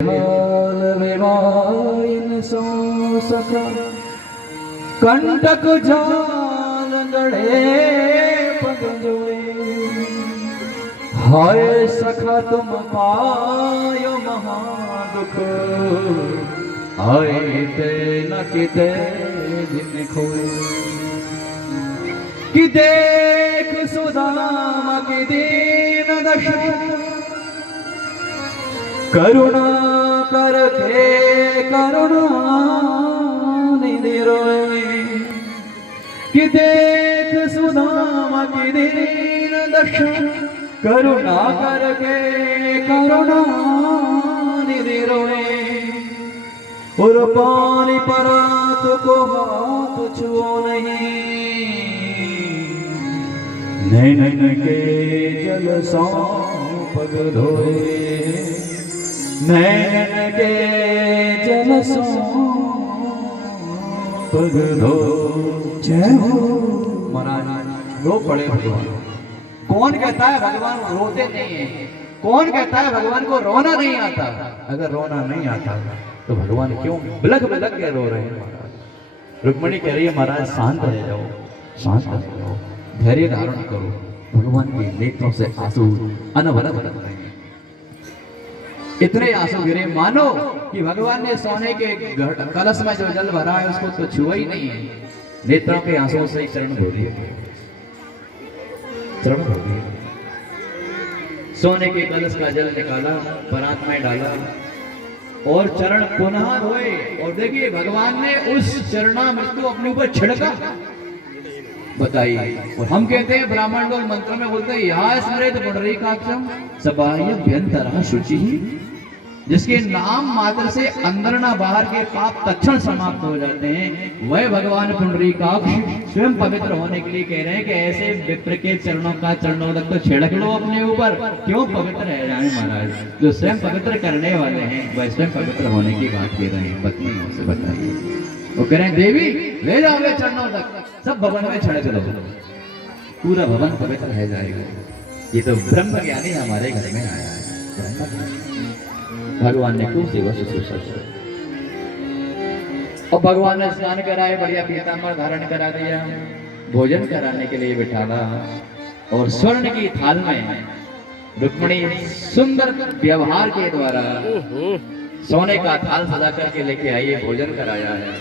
हाल विवायन सो सका कंटक जाल गढ़े पग जोड़े। हाय सखा तुम पायो महादुख, हाय ते न किते दिन खोए। कि देख सुदामा की दीन दशा, करुणा करके करुणा निधि रोए। कि देख सुदामा की दीन दशा, करुणा करके करुणा निधि रोए। और पानी परात को हाथ छुओ नहीं, नैन के जल सौ पग धोए। नैन के जल सो पग धो। जय हो महाराज। रो पड़े भगवान। कौन कहता है भगवान रोते नहीं है? कौन कहता है भगवान को रोना नहीं आता? अगर रोना नहीं आता तो भगवान क्यों बिलख बिलख के रो रहे हैं? महाराज रुक्मिणी कह रही है महाराज शांत रह जाओ, शांत रह जाओ, धैर्य धारण करो। भगवान के नेत्रों से आंसू अनवरत बरस रहे हैं। इतने आंसू गिरे मानो कि भगवान ने सोने के कलश में जो जल भरा है उसको तो छुआ ही नहीं है। नेत्रों के आंसुओं से चरण धो दिए, चरण धो दिए। सोने के कलश का जल निकाला, परात में डाला और चरण पुनः धोए। और देखिए भगवान ने उस चरणामृत को अपने ऊपर छिड़का। बताइए। और हम कहते हैं ब्राह्मण लोग मंत्र में बोलते हैं या स्मृत पुंडरीकाक्षम सबाह्य व्यंतरः शुचिः, जिसके नाम मात्र से अंदर ना बाहर के पाप तत्क्षण समाप्त हो जाते हैं, वह भगवान पुंडरीकाक्ष स्वयं पवित्र होने के लिए कह रहे हैं कि ऐसे विप्र के चरणों का चरणोदक तो छिड़क लो अपने ऊपर, क्यों पवित्र रह जाए। महाराज जो स्वयं पवित्र करने वाले हैं वह स्वयं पवित्र होने की बात कह रहे हैं। पत्नियों से बताइए। वो कह रहे हैं देवी ले जाओ वे चरणोदक, सब भवन में छिड़क दो, पूरा भवन पवित्र रह जाएगा। ये तो ब्रह्म ज्ञानी हमारे घर में आया है। भगवान ने खूब सेवा शुश्रूषा की और भगवान ने स्नान कराए, बढ़िया पीतांबर धारण करा दिया, भोजन कराने के लिए बिठाला और स्वर्ण की थाल में रुक्मिणी सुंदर व्यवहार के द्वारा सोने का थाल सजा करके लेके आई है। भोजन कराया है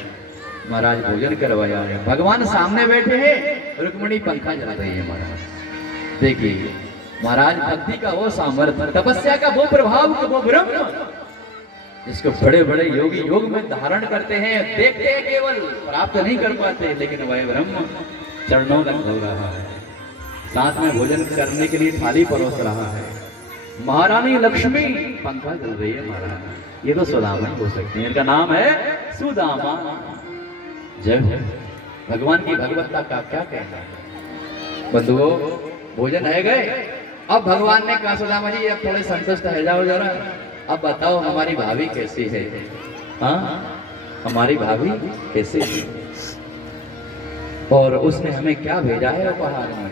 महाराज, भोजन करवाया है। भगवान सामने बैठे हैं, रुक्मिणी पंखा जला रही है। महाराज देखिए महाराज भक्ति का वो सामर्थ्य, तपस्या का वो प्रभाव, वो ब्रह्म जिसको बड़े बड़े योगी योग में धारण करते हैं, देखते हैं केवल, प्राप्त नहीं कर पाते, लेकिन वह ब्रह्म चरणों तक हो रहा है। साथ में भोजन करने के लिए थाली परोस रहा है। महारानी लक्ष्मी पंखा जल रही है। महाराज ये तो सुदामा हो सकते हैं, इनका नाम है सुदामा। जय हो। भगवान की भगवत्ता का क्या कहना है? बंधुओं भोजन है गए। अब भगवान ने कहा सुदामा जी अब थोड़े संतुष्ट हो जाओ जरा, अब बताओ हमारी भाभी कैसी है? हाँ हमारी भाभी कैसी है और उसने हमें क्या भेजा है उपहार में?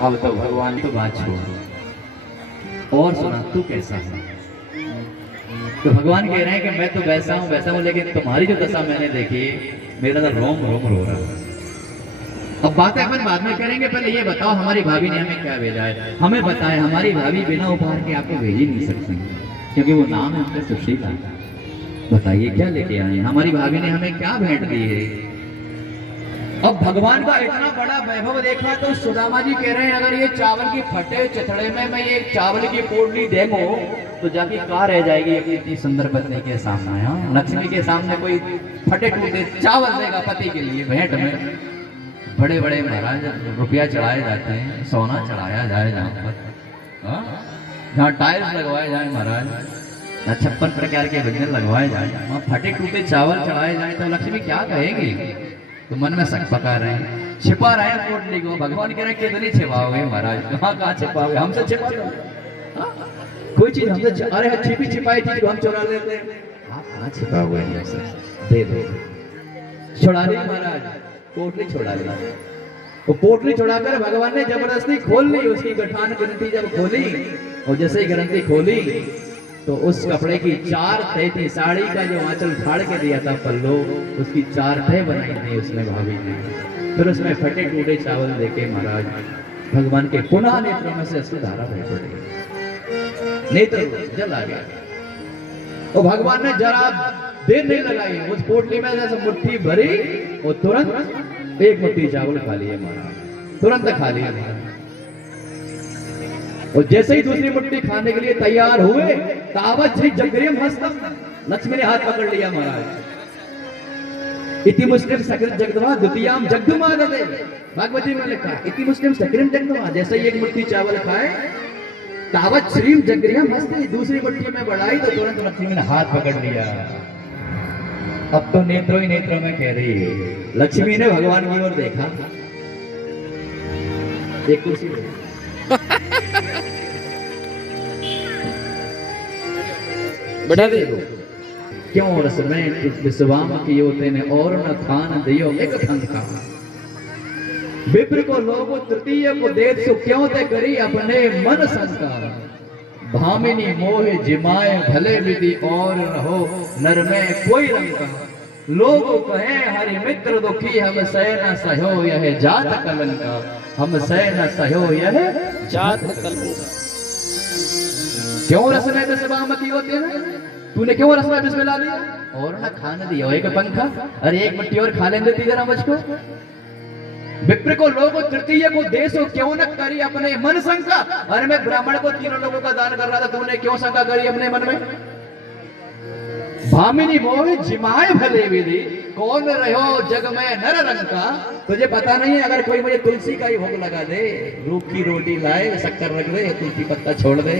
अब तो भगवान तो बात छोड़ और सुना तू कैसा है? तो भगवान कह रहे हैं कि मैं तो वैसा हूँ, लेकिन तुम्हारी जो दशा मैंने देखी मेरा तो रोम रोम रो रहा है। अब बातें अपन बाद में करेंगे, पहले ये बताओ हमारी भाभी ने हमें क्या भेजा है? हमें बताए हमारी भाभी बिना उपहार के आपको भेज ही नहीं सकती, क्योंकि वो नाम है उनका सुशीला। बताइए क्या लेके आए? हमारी भाभी ने हमें क्या भेंट दी है? अब भगवान का इतना बड़ा वैभव देखा तो सुदामा जी कह रहे हैं अगर ये चावल की फटे चिथड़े में मैं ये चावल की पोटली देखो तो जाके कहाँ रह जाएगी अपनी इतनी सुंदर पत्नी के सामने? हाँ लक्ष्मी के सामने कोई फटे टूटे चावल देगा पति के लिए भेंट में? बड़े बड़े महाराज रुपया चढ़ाए जाते हैं, सोना चढ़ाया जाए जहाँ पर, जहाँ टाइल्स लगवाए जाए महाराज, 56 प्रकार के व्यंजन लगवाए जाए, वहाँ फटे टूटे चावल चढ़ाए जाए तो लक्ष्मी क्या कहेंगे? तो मन में शक पका रहे हैं, छिपा रहे हैं पोटली को। भगवान कह रहे हैं कितनी छिपाओगे महाराज? कहाँ छिपाओगे? हमसे छिपा दो। कोई चीज हमसे, अरे छिपी छिपाई चीज को हम चुरा लेते हैं, आप कहाँ छिपाओगे? दे दो। छुड़ा ली महाराज, पोटली छुड़ा ली। वो पोटली छुड़ाकर भगवान ने जबरदस्ती खोल ली। उसकी गठान ग्रंथि जब खोली और जैसे ही ग्रंथि खोली तो उस कपड़े की 4 तह थी, साड़ी का जो आंचल फाड़ के दिया था पल्लो, उसकी 4 तह बनाई थी उसने भाभी ने। फिर उसमें फटे टूटे चावल देके महाराज भगवान के पुनः नेत्रों में से अश्रुधारा बह पड़ी, नेत्र जल आ गया। तो भगवान ने जरा देर नहीं लगाई, उस पोटली में से मुट्ठी भरी और तुरंत एक मुट्ठी चावल खा लिए महाराज, तुरंत खा लिया महाराज। और जैसे ही दूसरी मुट्ठी खाने के लिए तैयार हुए, तावत श्री जगरियम हस्तम, लक्ष्मी ने हाथ पकड़ लिया महाराज। इति मुस्लिम सकृत जगदमा द्वितीयाम जगदुमादते, भागवती में लिखा इति मुस्लिम सकृत जगदमा, जैसे ही एक मुट्ठी चावल खाए, तावत श्रीम जगरियम हस्ते, दूसरी मुट्ठी में बढ़ाई तो तुरंत लक्ष्मी ने हाथ पकड़ लिया। अब तो नेत्रों ही नेत्रों में कह रही है। लक्ष्मी ने भगवान की ओर देखा, एक कुर्सी बढ़ा दे क्यों रस में विश्वाम कियो तेने और न खान दियो एक फंका, विप्र को लोगो तृतीय को देत सो क्यों ते करी अपने मन संस्कार, भामिनी मोह जिमाए भले विधि और रहो नर में कोई रंका, लोग कहे हरि मित्र दुखी हम सह न सहो यह जात कलंका, हम सह न सहो यह जात कलंका। क्यों रस में विश्वामती होते हैं, तूने क्यों रस में विष मिला दिया और ना खाने दिया एक पंखा, अरे एक मिट्टी और खा लेने देती जरा मुझको। विप्र को लोगों तृतीय को देशो क्यों न करी अपने मन शंका, अरे मैं ब्राह्मण को 3 लोगों का दान कर रहा था, तूने क्यों शंका करी अपने मन में। भामिनी मोह जिमाए भले विधि कौन रहो जग में नर रंग का, तुझे पता नहीं है अगर कोई मुझे तुलसी का ही भोग लगा दे, रूखी रोटी लाए शक्कर रख दे तुलसी पत्ता छोड़ दे,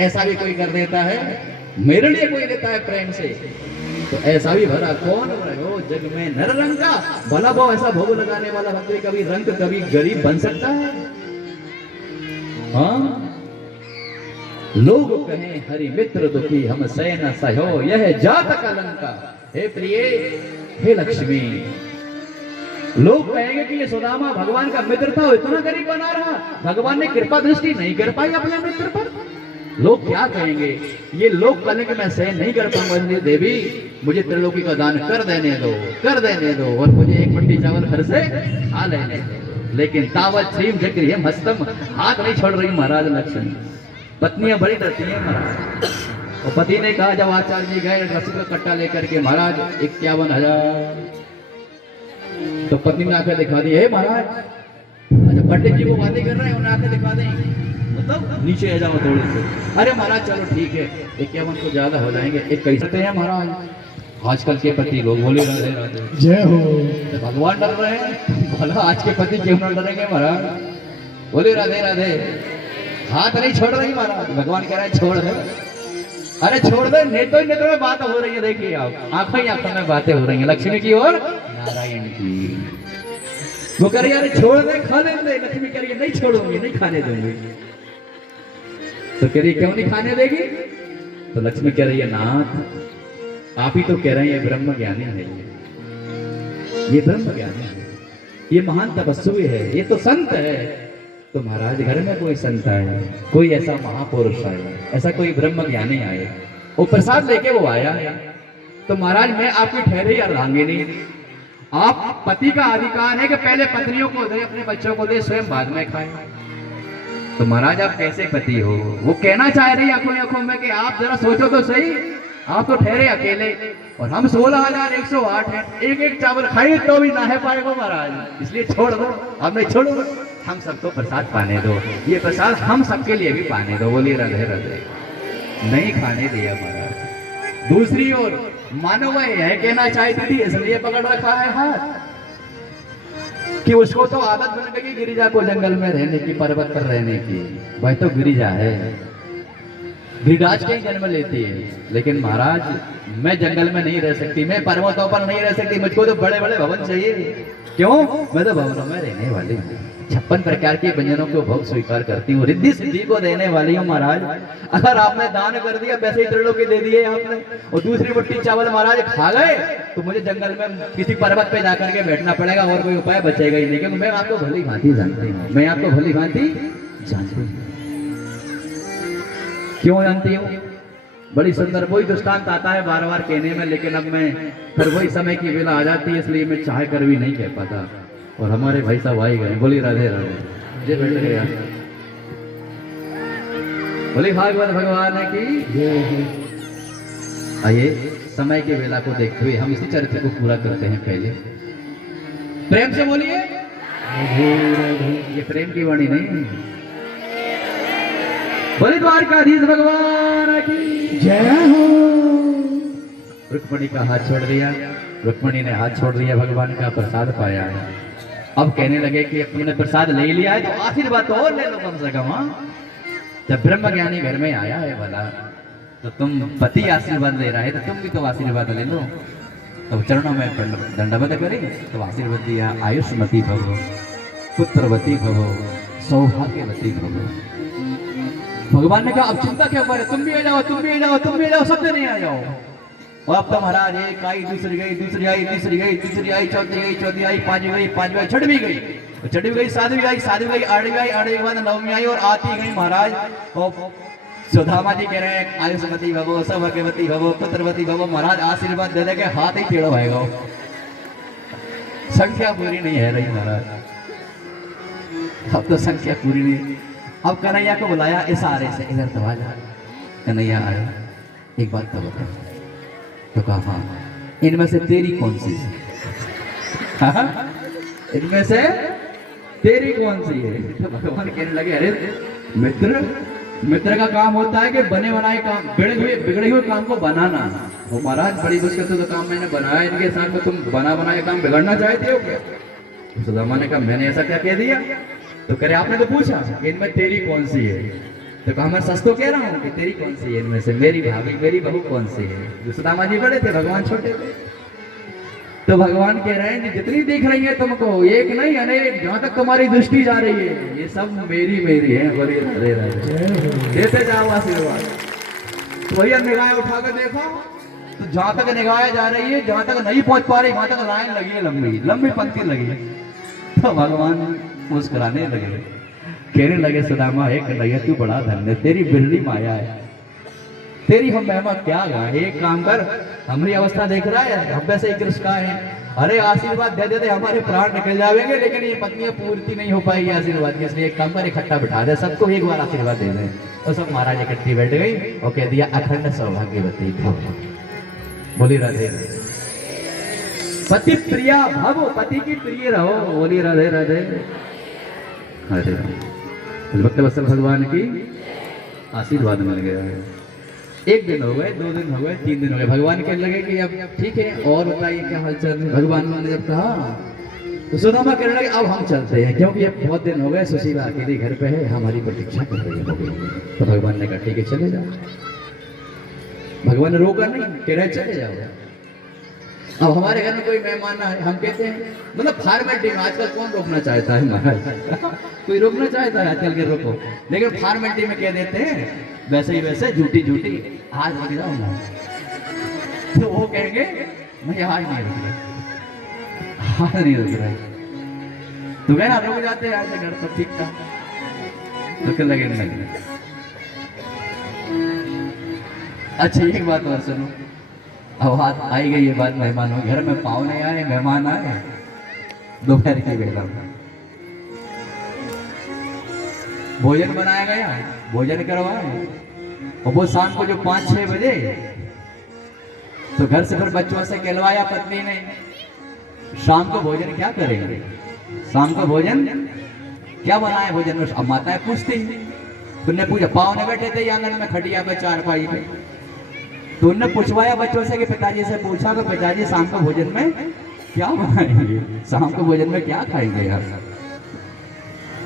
ऐसा भी कोई कर देता है, मेरे लिए कोई लेता है प्रेम से, तो ऐसा भी भला कौन रहो जग में नर रंग का, भला वो ऐसा भोग लगाने वाला भक्त कभी रंग कभी गरीब बन सकता है। हाँ लोग कहें हरि मित्र दुखी हम सह न सहो यह जात कलंका, हे प्रिय हे लक्ष्मी, लोग कहेंगे कि ये सुदामा भगवान का मित्र था, इतना गरीब बना रहा, भगवान ने कृपा दृष्टि नहीं कर पाई अपने मित्र पर, लोग क्या कहेंगे, ये लोग कहेंगे मैं सहन नहीं कर पाऊंगा, देवी मुझे त्रिलोकी का दान कर देने दो, कर देने दो, और मुझे एक मुट्ठी चावल घर से खा लेने दो। लेकिन तावत श्रीम जगरियम हस्तम, हाथ नहीं छोड़ रही महाराज लक्ष्मी। पत्नियां बड़ी डरती हैं महाराज, और पति ने कहा जब आचार्य जी गए रस्सी का कट्टा लेकर के, महाराज 51,000, तो पत्नी ने आंखें दिखा दी, हे महाराज, अच्छा पंडित जी को बातें कर रहे हैं, उन्हें आंखें दिखा दें, मतलब नीचे आ जाओ थोड़े से, अरे महाराज चलो ठीक है 51 तो ज्यादा हो जाएंगे, एक कैसे हैं महाराज, आजकल के पति लोग बोले राधे राधे जय हो, तो भगवान डर रहे हैं, भला आज के पति क्यों ना डरेंगे महाराज, बोले राधे राधे, हाथ नहीं छोड़ रही महाराज, भगवान कह रहे हैं छोड़ दे, अरे छोड़ दे, नेत्रों ही नेत्रों में बात हो रही है, देखिए आप आंखों ही आंखों में बातें हो रही है, लक्ष्मी की और नारायण की। वो कह रही अरे छोड़ दे, खाने दे, लक्ष्मी कह रही नहीं छोड़ूंगी, नहीं खाने दूंगी, तो कह रही क्यों नहीं खाने देगी, तो लक्ष्मी कह रही है नाथ आप ही तो कह रहे हैं ये ब्रह्म ज्ञानी है, ये ब्रह्म ज्ञानी है, ये महान तपस्वी है, ये तो संत है, तो महाराज घर में कोई संत आए, कोई ऐसा महापुरुष आए, ऐसा कोई ब्रह्म ज्ञानी आए, वो प्रसाद लेके वो आया है, तो महाराज मैं आपकी ठहरी अर्धांगिनी, आप पति का अधिकार है कि पहले पत्नियों को दे, अपने बच्चों को दे, स्वयं बाद में खाए, तो महाराज आप कैसे पति हो, वो कहना चाह रही आंखों आंखों में कि आप जरा सोचो तो सही, आप तो ठहरे अकेले और हम 16,108 हैं, एक एक चावल खाइए तो भी ना है पाएगा महाराज, इसलिए छोड़ दो, अब नहीं छोड़ो, हम सबको प्रसाद पाने दो, ये प्रसाद हम सबके लिए भी पाने दो, बोलिए राधे राधे, नहीं खाने दिया महाराज। दूसरी ओर मानो वह यह कहना चाहती थी इसलिए पकड़ रखा है हाथ, कि उसको तो आदत बन गई गिरिजा को जंगल में रहने की, पर्वत पर रहने की, वह तो गिरिजा है, गिरिराज के ही जन्म लेती है, लेकिन महाराज मैं जंगल में नहीं रह सकती, मैं पर्वतों पर नहीं रह सकती, मुझको तो बड़े बड़े भवन चाहिए, क्यों, मैं तो भवनों में रहने वाली हूँ, 56 प्रकार के व्यंजनों को भोग स्वीकार करती हूँ, रिद्धि सिद्धि को देने वाली हूँ महाराज। अगर आपने दान कर दिया वैसे ही त्रिलोकी दे दिए आपने, और दूसरी मुट्ठी चावल महाराज खा गए तो मुझे जंगल में किसी पर्वत पे जाकर के बैठना पड़ेगा, और कोई उपाय बचेगा ही नहीं, क्योंकि मैं आपको भली भांति जानती हूँ, मैं आपको भली भांति जानती हूँ। क्यों जानती हूँ, बड़ी सुंदर वही दृष्टांत आता है बार बार कहने में, लेकिन अब मैं फिर वही समय की वेला आ जाती है, इसलिए मैं चाह कर भी नहीं कह पाता। और हमारे भाई साहब आ ही गए, बोली राधे राधे, जे बैठ गया, बोली भागवत भगवान की। आइए समय की वेला को देखते हुए हम इसी चरित्र को पूरा करते हैं। पहले प्रेम से बोलिए, ये प्रेम की वाणी नहीं, बोले द्वारकाधीश भगवान की जय हो। रुक्मणी का हाथ छोड़ दिया, रुक्मणी ने हाथ छोड़ दिया, भगवान का प्रसाद पाया है। अब कहने लगे कि अब तुमने प्रसाद ले लिया है तो आशीर्वाद तो और ले लो कम से कम। जब ब्रह्म ज्ञानी घर में आया है भला, तो तुम पति आशीर्वाद ले रहा है तो तुम भी तो आशीर्वाद ले लो। तो चरणों में दंडवत करे तो आशीर्वाद दिया, आयुष्मती भवो, पुत्रवती भवो, सौभाग्यवती भवो। भगवान ने कहा अब चिंता क्या करे, तुम भी आ जाओ, तुम भी आ जाओ, तुम भी आ जाओ, सब नहीं आ जाओ। और अब तो महाराज एक आई, दूसरी गई, दूसरी आई, तीसरी गई, तीसरी आई, चौथी गई, चौथी आई, पांचवी गई, पांचवी आई, छठवीं गई, छठवीं गई, सातवीं आई, सातवीं गई, आठवीं आई, आठवीं के बाद नववीं आई और आती गई महाराज। और सुदामा जी कह रहे हैं आयुष्मती भवो, सौभाग्यवती भवो, पुत्रवती भवो। महाराज आशीर्वाद दे देंगे, हाथ ही टेढ़ा होएगा, संख्या पूरी नहीं है रही महाराज, अब तो संख्या पूरी नहीं। अब कन्हैया को बुलाया इशारे से, इधर तो आ जा। कन्हैया आया, एक बात तो बता। तो कहा हाँ, इनमें से तेरी कौन सी है? इनमें से तेरी कौन सी है? तो भगवान कहने लगे अरे मित्र, मित्र का काम होता है कि बने बनाए काम, बिगड़े हुए काम को बनाना। वो महाराज बड़ी मुश्किल से तो काम मैंने बनाया, इनके साथ में तुम बना बनाए काम बिगड़ना चाहते हो क्या? सुदामा ने कहा मैंने ऐसा क्या कह दिया? तो करे आपने तो पूछा कि इनमें तेरी कौन सी है? तो कहा मैं सच तो कह रहा हूँ कि तेरी कौन सी है इनमें से, मेरी भाभी, मेरी बहू कौन सी है? सुदामा जी बड़े थे, भगवान छोटे थे। तो भगवान कह रहे हैं कि जितनी दिख रही है तुमको, एक नहीं अनेक, जहां तक तुम्हारी दृष्टि जा रही है ये सब मेरी मेरी है। बोलिए राधे राधे, देते जाओ आशीर्वाद। तो वही निगाह उठाकर देखो, तो जहां तक निगाह जा रही है, जहां तक नहीं पहुंच पा रही वहां तक लाइन लगी है, लंबी लंबी पंक्ति लगी है। तो भगवान मुस्कुराने लगे, कहने लगे सुदामा एक लगे तू बड़ा धन्य, तेरी बिरली माया है, तेरी हम महिमा क्या गाए। एक काम कर, हमारी अवस्था देख रहा है, हम वैसे ही कृष्ण का है, अरे आशीर्वाद दे देते हमारे प्राण निकल जाएंगे, लेकिन ये पत्नियां पूर्ति नहीं हो पाएगी आशीर्वाद की, इसलिए एक काम कर इकट्ठा बिठा दे, सबको एक बार आशीर्वाद दे दे। और सब महाराज इकट्ठी बैठ गई और कह दिया अखंड सौभाग्यवती भव। बोली राधे पति प्रिया भव, पति की प्रिय रहो। बोली राधे राधे हरे भक्त वत्सल भगवान की आशीर्वाद मिल गया है। एक दिन हो गए, 2 दिन हो गए, 3 दिन हो गए, भगवान कहने लगे कि अब ठीक है और बताइए क्या हालचाल है। भगवान ने जब कहा तो सुदामा कहने लगे अब हम चलते हैं, क्योंकि अब बहुत दिन हो गए, सुशीला अकेली घर पे है, हमारी प्रतीक्षा कर रही है। तो भगवान ने कहा ठीक है चले जाओ। भगवान ने रोका नहीं, कह रहे चले जाओ। अब हमारे घर में कोई मेहमान आए, हम कहते हैं मतलब फॉर्मेलिटी में, आजकल कौन रोकना चाहता है महाराज कोई रोकना चाहता है आजकल के रोको, लेकिन फॉर्मेलिटी में कह देते हैं वैसे ही वैसे झूठी झूठी आज रुक जाओ ना, तो वो कहेंगे मैं आज नहीं रुक रहा, आज नहीं रुक रहा, तो कहना रुक जाते हैं आज घर तो ठीक था, रुक लगे नहीं। अच्छा एक बात और सुनो, अब बात आई गई ये बात, मेहमान हो घर में, पाहुने आए, मेहमान आए, दोपहर की बेला भोजन बनाया गया, भोजन करवाए, और वो शाम को जो 5-6 बजे तो घर से फिर बच्चों से कहलवाया पत्नी ने, शाम को भोजन क्या करेंगे, शाम को भोजन क्या बनाए भोजन में। अब माताएं पूछती, तुमने पूछा, पाहुने बैठे थे आंगन में खटिया पे चारपाई पे, तो उनने पूछवाया बच्चों से कि पिताजी से पूछा कि पिताजी शाम को भोजन में क्या बनाएंगे, शाम को भोजन में क्या खाएंगे यार।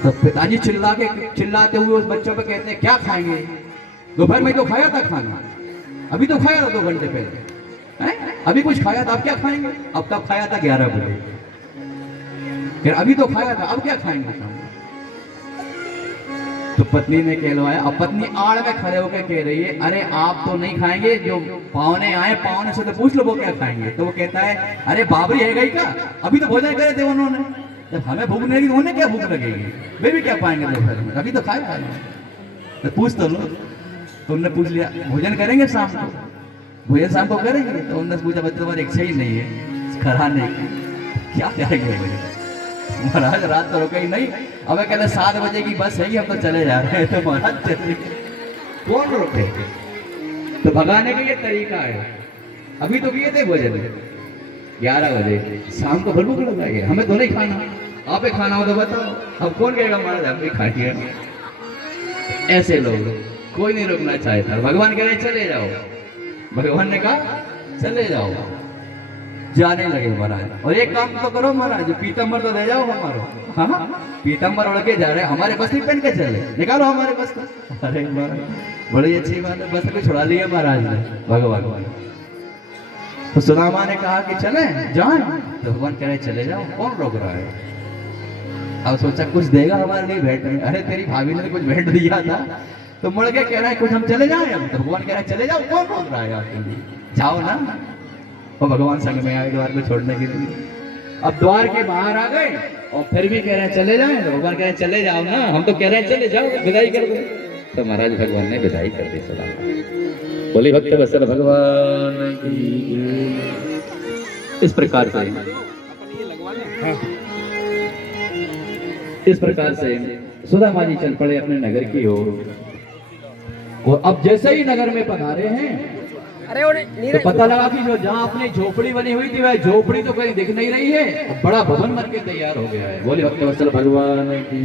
तो पिताजी चिल्लाते हुए उस बच्चों पे कहते हैं क्या खाएंगे, दोपहर में तो खाया था खाना, अभी तो खाया था 2 घंटे पहले, अभी कुछ खाया था, अब क्या खाएंगे, अब कब खाया था 11 बजे, फिर अभी तो खाया था, अब क्या खाएंगे शाम। तो पत्नी ने कहलवाया, अब पत्नी आड़ में खड़े होकर कह रही है अरे आप तो नहीं खाएंगे, जो पाहुने आए पाहुने से तो पूछ लो वो क्या खाएंगे। तो वो कहता है अरे बाबरी है गई का, अभी तो भोजन करे थे उन्होंने, जब हमें भूख नहीं लगेगी उन्हें क्या भूख लगेगी, वे भी क्या पाएंगे दोपहर में, अभी तो खाए। तो पूछ तो लो। तो उनने पूछ लिया भोजन करेंगे शाम को, भोजन शाम को करेंगे? तो उनने पूछा बच्चे तुम्हारी इच्छा ही नहीं है कराने की, क्या करेंगे भोजन? महाराज रात तो रुके ही नहीं, हमें कहते 7 बजे की बस है ही, हम तो चले जा रहे हैं। तो महाराज चलिए, कौन रोके? तो भगाने का ये तरीका है। अभी तो किए थे भोजन 11 बजे, शाम को भूख लग जाएगी, हमें तो नहीं खाना, आप ही खाना हो तो बताओ। अब कौन कहेगा महाराज हम भी खाएंगे? ऐसे लोग, कोई नहीं रोकना चाहता। भगवान कह रहे चले जाओ, भगवान ने कहा चले जाओ, जाने लगे महाराज। और एक काम तो करो महाराज, पीतम्बर तो ले जाओ हमारो। हाँ, पीतम्बर ओढ़ के जा रहे, हमारे बस नहीं पहन के चले, निकालो हमारे बस को। अरे महाराज बड़ी अच्छी बात है, बस को छुड़ा लिया महाराज ने भगवान। तो सुदामा ने कहा कि चले जाए, तो भगवान कह रहे चले जाओ, कौन रोक रहा है? अब सोचा कुछ देगा हमारे लिए भेंट में, अरे तेरी भाभी ने कुछ भेंट दिया था, तो मुड़ के कह रहा है कुछ हम चले जाए। तो भगवान कह रहा है चले जाओ, कौन रोक रहा है आपके लिए? जाओ ना। और भगवान संग में आए द्वार को छोड़ने के लिए। अब द्वार के बाहर आ गए और फिर भी कह रहे हैं चले जाए। तो भगवान कह रहे हैं चले जाओ ना, हम तो कह रहे हैं चले जाओ, विदाई कर दो। तो महाराज भगवान ने विदाई कर दी सुदामा। बोली भक्त वत्सल भगवान की। इस प्रकार से सुदामा जी चल पड़े अपने नगर की ओर। और अब जैसे ही नगर में पधारे हैं, तो पता लगा कि जो जहाँ अपनी झोपड़ी बनी हुई थी वह झोपड़ी तो कहीं दिख नहीं रही है, बड़ा भवन बन के तैयार हो गया है। बोले भक्त वत्सल भगवान की।